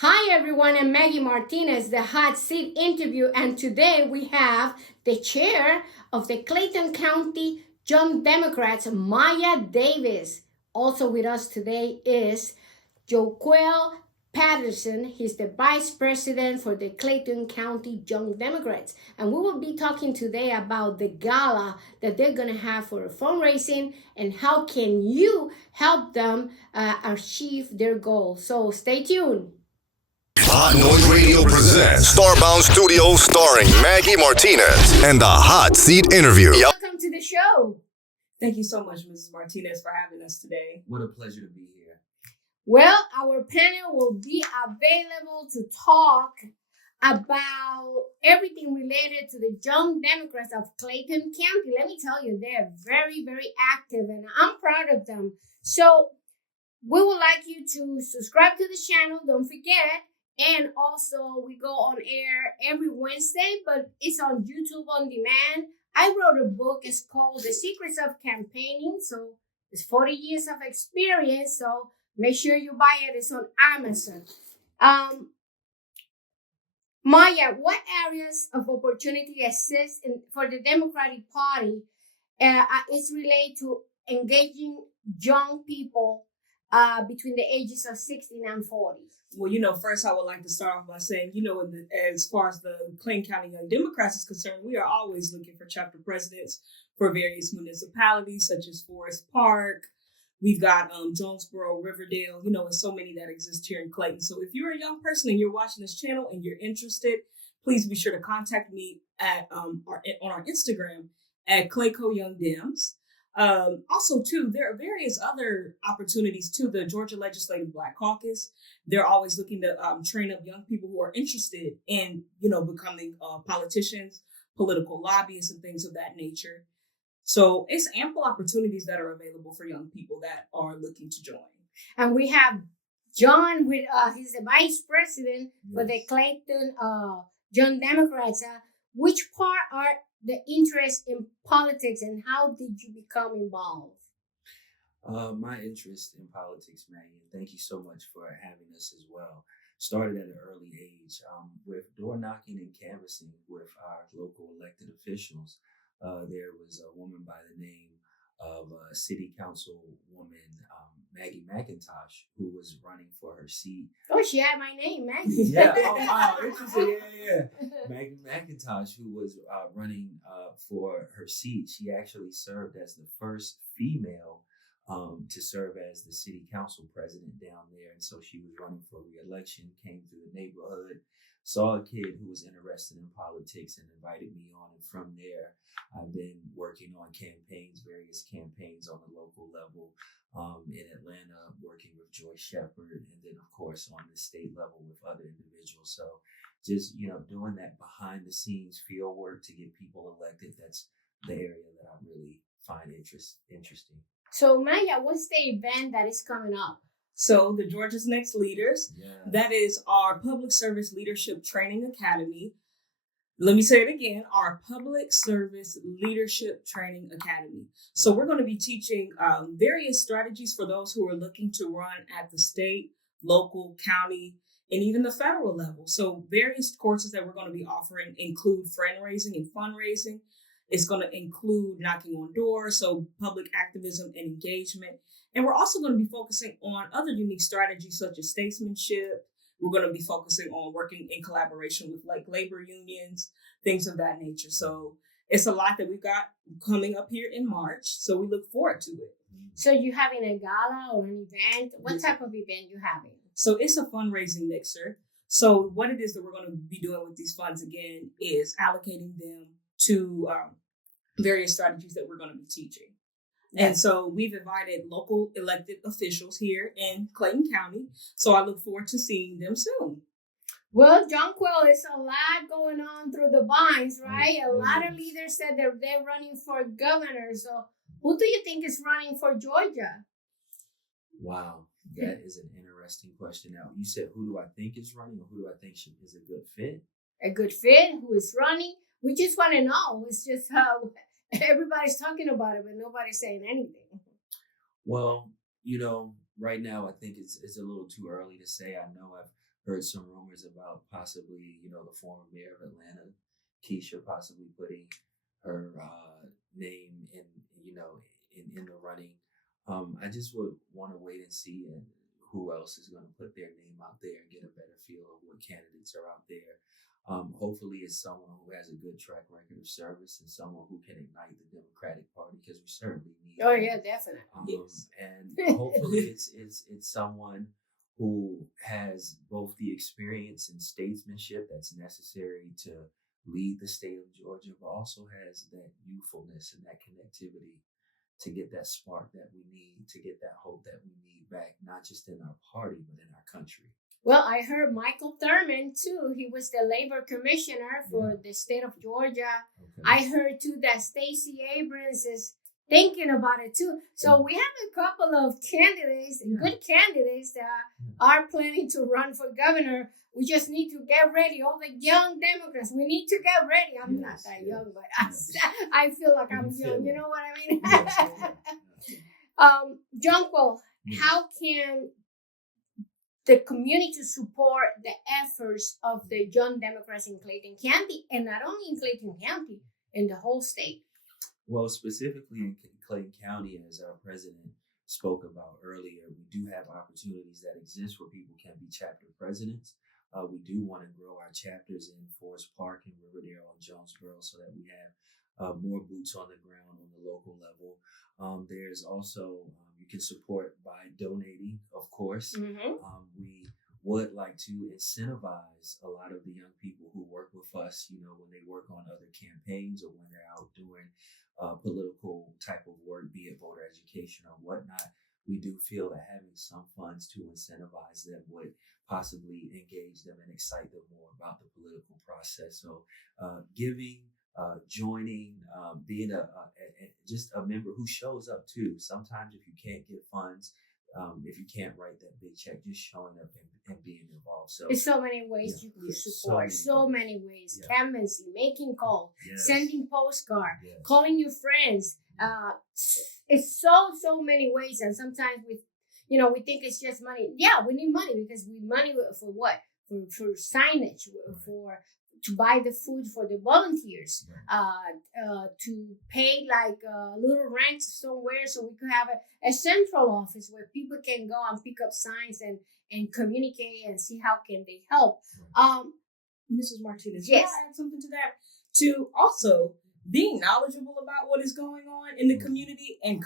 Hi everyone, I'm Maggy Martinez, the hot seat interview, and today we have the chair of the Clayton County Young Democrats, Maya Davis. Also with us today is Joquel Patterson. He's the vice president for the Clayton County Young Democrats. And we will be talking today about the gala that they're going to have for fundraising and how can you help them achieve their goals. So stay tuned. Hot Noise Radio presents Starbound Studios starring Maggy Martinez and the Hot Seat Interview. Welcome to the show. Thank you so much, Mrs. Martinez, for having us today. What a pleasure to be here. Well, our panel will be available to talk about everything related to the Young Democrats of Clayton County. Let me tell you, they're very, very active, and I'm proud of them. So we would like you to subscribe to the channel. Don't forget. And also, we go on air every Wednesday, but it's on YouTube on demand. I wrote a book. It's called The Secrets of Campaigning. So it's 40 years of experience. So make sure you buy it. It's on Amazon. Maya, what areas of opportunity exist for the Democratic Party is related to engaging young people between the ages of 16 and 40? Well, first I would like to start off by saying, as far as the Clayton County Young Democrats is concerned, we are always looking for chapter presidents for various municipalities, such as Forest Park. We've got Jonesboro, Riverdale, and so many that exist here in Clayton. So if you're a young person and you're watching this channel and you're interested, please be sure to contact me at on our Instagram at Clayco Young Dems. Also, too, there are various other opportunities too. The Georgia Legislative Black Caucus, they're always looking to train up young people who are interested in, becoming politicians, political lobbyists, and things of that nature. So it's ample opportunities that are available for young people that are looking to join. And we have John with he's the vice president for the Clayton Young Democrats. Which part are the interest in politics, and how did you become involved? My interest in politics, Maggie, thank you so much for having us as well, started at an early age with door knocking and canvassing with our local elected officials. There was a woman by the name of City Councilwoman Maggy Martinez, who was running for her seat. Oh, she had my name, Maggy. Yeah. Oh, wow. Interesting. Yeah. Maggy Martinez, who was running for her seat. She actually served as the first female to serve as the city council president down there. And so she was running for re-election, came through the neighborhood, saw a kid who was interested in politics and invited me on. And from there, I've been working on various campaigns on the local level in Atlanta, working with Joy Shepard, and then, of course, on the state level with other individuals. So just, doing that behind the scenes field work to get people elected, that's the area that I really find interesting. So, Maya, what's the event that is coming up? So the Georgia's Next Leaders, that is our Public Service Leadership Training Academy. Let me say it again, our Public Service Leadership Training Academy. So we're going to be teaching various strategies for those who are looking to run at the state, local, county, and even the federal level. So various courses that we're going to be offering include fundraising and fundraising. It's going to include knocking on doors, so public activism and engagement. And we're also going to be focusing on other unique strategies such as statesmanship. We're going to be focusing on working in collaboration with labor unions, things of that nature. So it's a lot that we've got coming up here in March. So we look forward to it. So you having a gala or an event? What type of event you having? So it's a fundraising mixer. So what it is that we're going to be doing with these funds again is allocating them to various strategies that we're going to be teaching. And so we've invited local elected officials here in Clayton County. So I look forward to seeing them soon. Well, Jonquil, it's a lot going on through the vines, right? A lot of leaders said they're running for governor. So who do you think is running for Georgia? Wow, that is an interesting question. Now, you said, who do I think is running, or who do I think is a good fit? A good fit? Who is running? We just want to know. It's just how everybody's talking about it, but nobody's saying anything. Well, right now I think it's a little too early to say. I know I've heard some rumors about possibly, the former mayor of Atlanta, Keisha, possibly putting her name in the running. I just would want to wait and see who else is going to put their name out there and get a better feel of what candidates are out there. Hopefully it's someone who has a good track record of service and someone who can ignite the Democratic Party, because we certainly need Oh, that. yeah, definitely. Yes. And hopefully it's someone who has both the experience and statesmanship that's necessary to lead the state of Georgia, but also has that youthfulness and that connectivity to get that spark that we need, to get that hope that we need back, not just in our party, but in our country. Well, I heard Michael Thurman, too. He was the labor commissioner for the state of Georgia. Okay. I heard, too, that Stacey Abrams is thinking about it, too. So we have a couple of candidates, good candidates, that are planning to run for governor. We just need to get ready. All the young Democrats, we need to get ready. I'm not that young, but I feel like I'm young. You know what I mean? Jonquil, how can the community support the efforts of the young Democrats in Clayton County, and not only in Clayton County, in the whole state? Well, specifically in Clayton County, as our president spoke about earlier, we do have opportunities that exist where people can be chapter presidents. We do want to grow our chapters in Forest Park and Riverdale and Jonesboro so that we have more boots on the ground on the local level. There's also, you can support by donating, of course. Mm-hmm. We would like to incentivize a lot of the young people who work with us, when they work on other campaigns or when they're out doing political type of work, be it voter education or whatnot. We do feel that having some funds to incentivize them would possibly engage them and excite them more about the political process. So giving, joining, being just a member who shows up too. Sometimes if you can't get funds, if you can't write that big check, just showing up and being involved. So there's so many ways you can support. So many ways. Canvassing, making calls, sending postcard, calling your friends. It's so many ways, and sometimes we think it's just money. Yeah, we need money because we money for what? For signage, to buy the food for the volunteers, to pay like a little rent somewhere so we could have a central office where people can go and pick up signs and communicate and see how can they help. Mrs. Martinez, can I add something to that? To also being knowledgeable about what is going on in the community and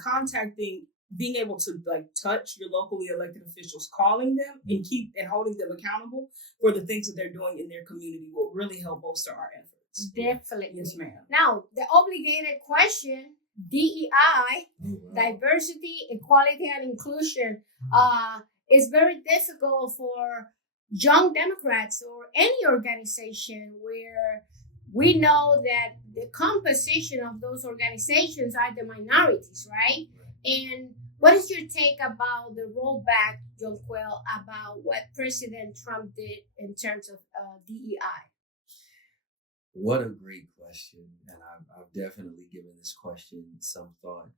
being able to touch your locally elected officials, calling them and holding them accountable for the things that they're doing in their community will really help bolster our efforts. Definitely. Yes, ma'am. Now, the obligated question, DEI, diversity, equality, and inclusion, is very difficult for young Democrats or any organization where we know that the composition of those organizations are the minorities, right? And what is your take about the rollback, Jonquil, about what President Trump did in terms of DEI? What a great question. And I've definitely given this question some thought.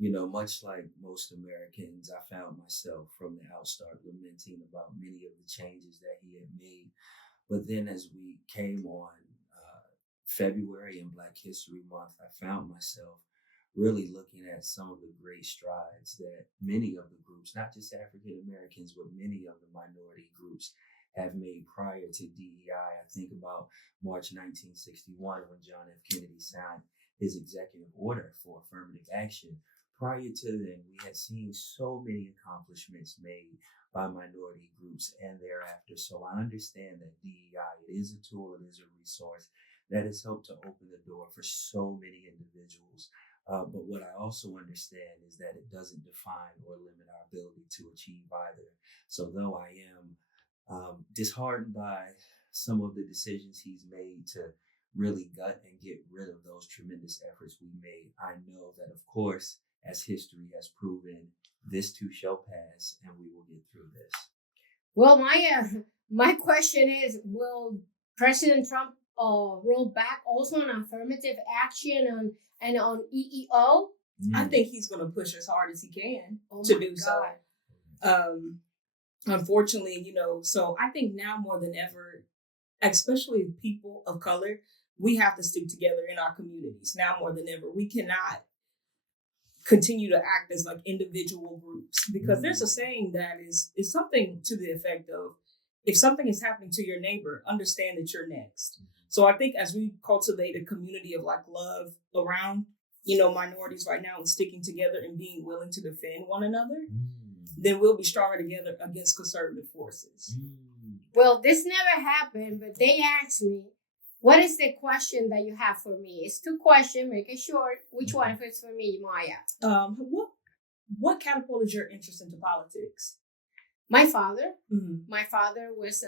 Much like most Americans, I found myself from the outstart lamenting about many of the changes that he had made. But then as we came on February and Black History Month, I found myself really looking at some of the great strides that many of the groups, not just African Americans, but many of the minority groups have made prior to DEI. I think about March 1961 when John F. Kennedy signed his executive order for affirmative action. Prior to then, we had seen so many accomplishments made by minority groups and thereafter. So I understand that DEI, it is a tool, it is a resource that has helped to open the door for so many individuals. But what I also understand is that it doesn't define or limit our ability to achieve either. So though I am disheartened by some of the decisions he's made to really gut and get rid of those tremendous efforts we made, I know that, of course, as history has proven, this too shall pass and we will get through this. Well, my question is, will President Trump roll back also on affirmative action and on EEO? I think he's going to push as hard as he can to do so. unfortunately, so I think now more than ever, especially people of color, we have to stick together in our communities now more than ever. We cannot continue to act as like individual groups, because there's a saying that is something to the effect of, if something is happening to your neighbor, understand that you're next. So I think as we cultivate a community of like love around, minorities right now, and sticking together and being willing to defend one another, then we'll be stronger together against conservative forces. Well, this never happened, but they asked me, what is the question that you have for me? It's 2 questions, make it short. Which one fits for me, Maya? What catapulted your interest into politics? My father. Mm-hmm. My father was,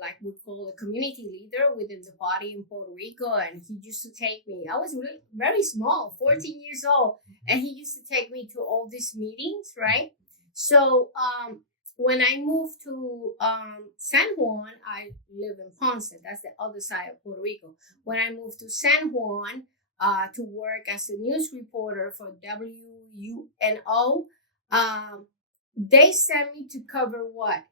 like we call a community leader within the party in Puerto Rico, and he used to take me. I was really very small, 14 years old, and he used to take me to all these meetings, right? So when I moved to San Juan, I live in Ponce. That's the other side of Puerto Rico. When I moved to San Juan to work as a news reporter for WUNO, they sent me to cover what?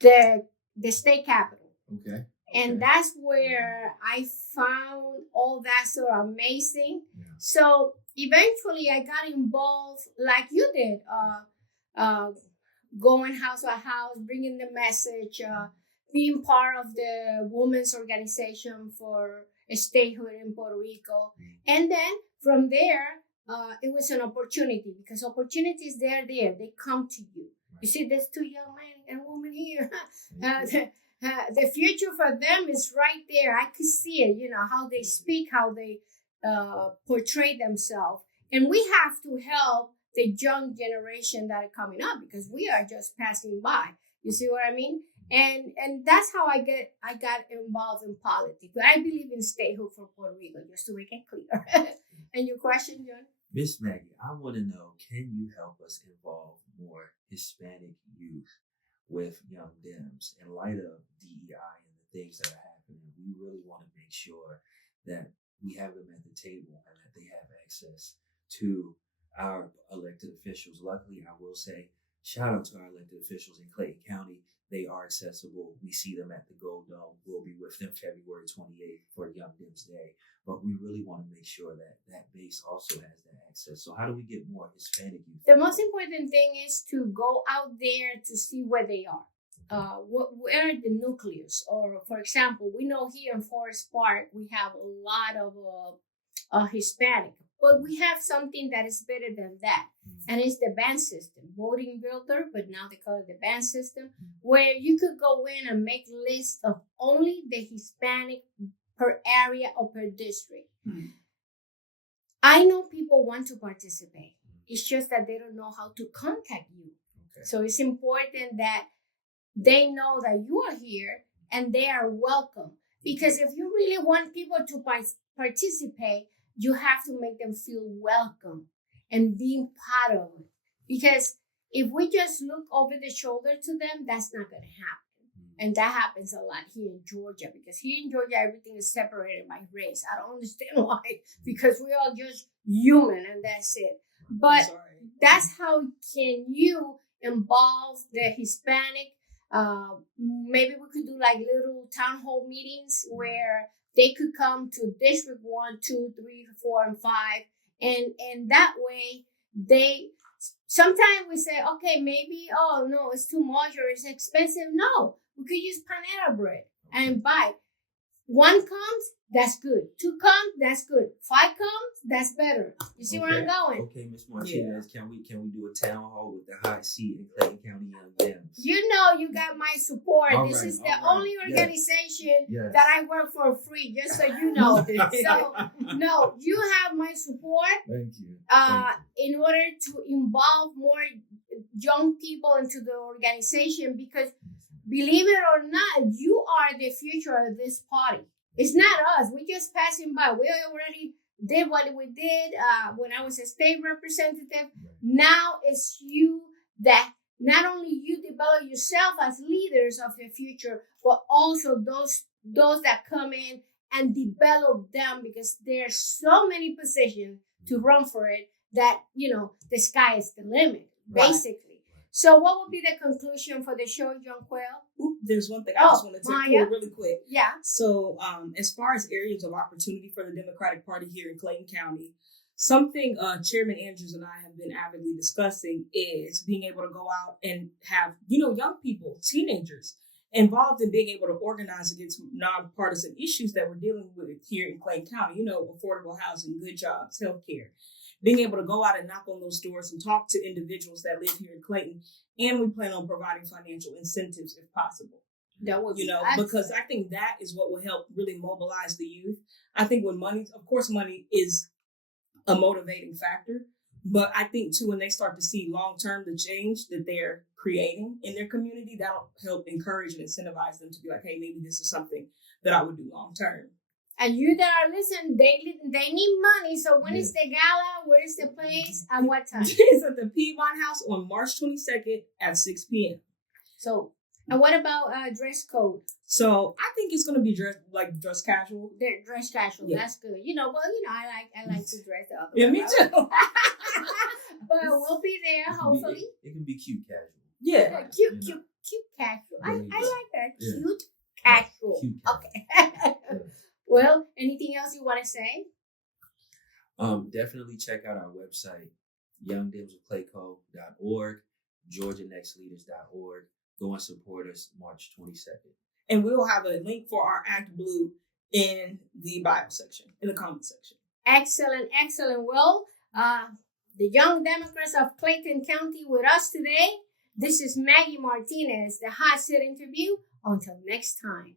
The state capitol. Okay. And that's where I found all that so amazing. Yeah. So eventually I got involved like you did, going house by house, bringing the message, being part of the women's organization for statehood in Puerto Rico. And then from there, it was an opportunity, because opportunities, they're there. They come to you. You see, there's 2 young men and women here. The future for them is right there. I could see it, how they speak, how they portray themselves. And we have to help the young generation that are coming up, because we are just passing by. You see what I mean? And that's how I got involved in politics. But I believe in statehood for Puerto Rico, just to make it clear. And your question, John? Miss Maggie, I want to know, can you help us involve more Hispanic youth with Young Dems in light of DEI and the things that are happening? We really want to make sure that we have them at the table and that they have access to our elected officials. Luckily, I will say, shout out to our elected officials in Clayton County. They are accessible. We see them at the Gold Dome. We'll be with them February 28th for Young Dems Day. But we really want to make sure that that base also has that access. So how do we get more Hispanic youth? The most important thing is to go out there to see where they are. Where are the nucleus? Or, for example, we know here in Forest Park, we have a lot of Hispanic. But we have something that is better than that. And it's the band system, voting builder, but now they call it the band system, where you could go in and make lists of only the Hispanic per area or per district. I know people want to participate. It's just that they don't know how to contact you. Okay. So it's important that they know that you are here and they are welcome. Because if you really want people to participate, you have to make them feel welcome and being part of it. Because if we just look over the shoulder to them, that's not going to happen. And that happens a lot here in Georgia, because here in Georgia, everything is separated by race. I don't understand why, because we're all just human and that's it. But that's how can you involve the Hispanic. Maybe we could do like little town hall meetings where they could come to District 1, 2, 3, 4, and 5. And that way, sometimes we say, okay, maybe, oh, no, it's too much or it's expensive. No, we could use panera bread and buy. 1 comes, that's good. 2 comes, that's good. 5 comes, that's better. You see where I'm going? Okay, Ms. Martinez, can we do a town hall with the hot seat in Clayton County Young Dems? You know you got my support. This is the only organization that I work for free, just so you know. So, no, you have my support. Thank you. In order to involve more young people into the organization, because believe it or not, you are the future of this party. It's not us. We're just passing by. We already did what we did when I was a state representative. Now it's you that not only you develop yourself as leaders of the future, but also those that come in and develop them, because there's so many positions to run for it that, the sky is the limit, basically. So what would be the conclusion for the show, Jonquil? Ooh, there's one thing I just want to take Maya? really quick. Yeah. So, as far as areas of opportunity for the Democratic Party here in Clayton County, something Chairman Andrews and I have been avidly discussing is being able to go out and have, young people, teenagers, involved in being able to organize against nonpartisan issues that we're dealing with here in Clayton County, affordable housing, good jobs, healthcare. Being able to go out and knock on those doors and talk to individuals that live here in Clayton. And we plan on providing financial incentives if possible. That would be because I think that is what will help really mobilize the youth. I think when money is a motivating factor, but I think too, when they start to see long-term the change that they're creating in their community, that'll help encourage and incentivize them to be like, hey, maybe this is something that I would do long-term. And you that are listening, they need money. So when is the gala? Where is the place? And what time? It's at the Piedmont House on March 22nd at 6 p.m. So, and what about dress code? So I think it's gonna be dress casual. Dress casual. Yeah. That's good. I like to dress the other way. Yeah, me too. But we'll be there. Hopefully, it can be cute casual. Yeah, cute casual. I like that. Yeah. Cute casual. Okay. Well, anything else you want to say? Definitely check out our website, youngdemsofclayco.org, georgianextleaders.org. Go and support us March 22nd. And we will have a link for our Act Blue in the bio section, in the comment section. Excellent. Well, the Young Democrats of Clayton County with us today. This is Maggy Martinez, the Hot Seat Interview. Until next time.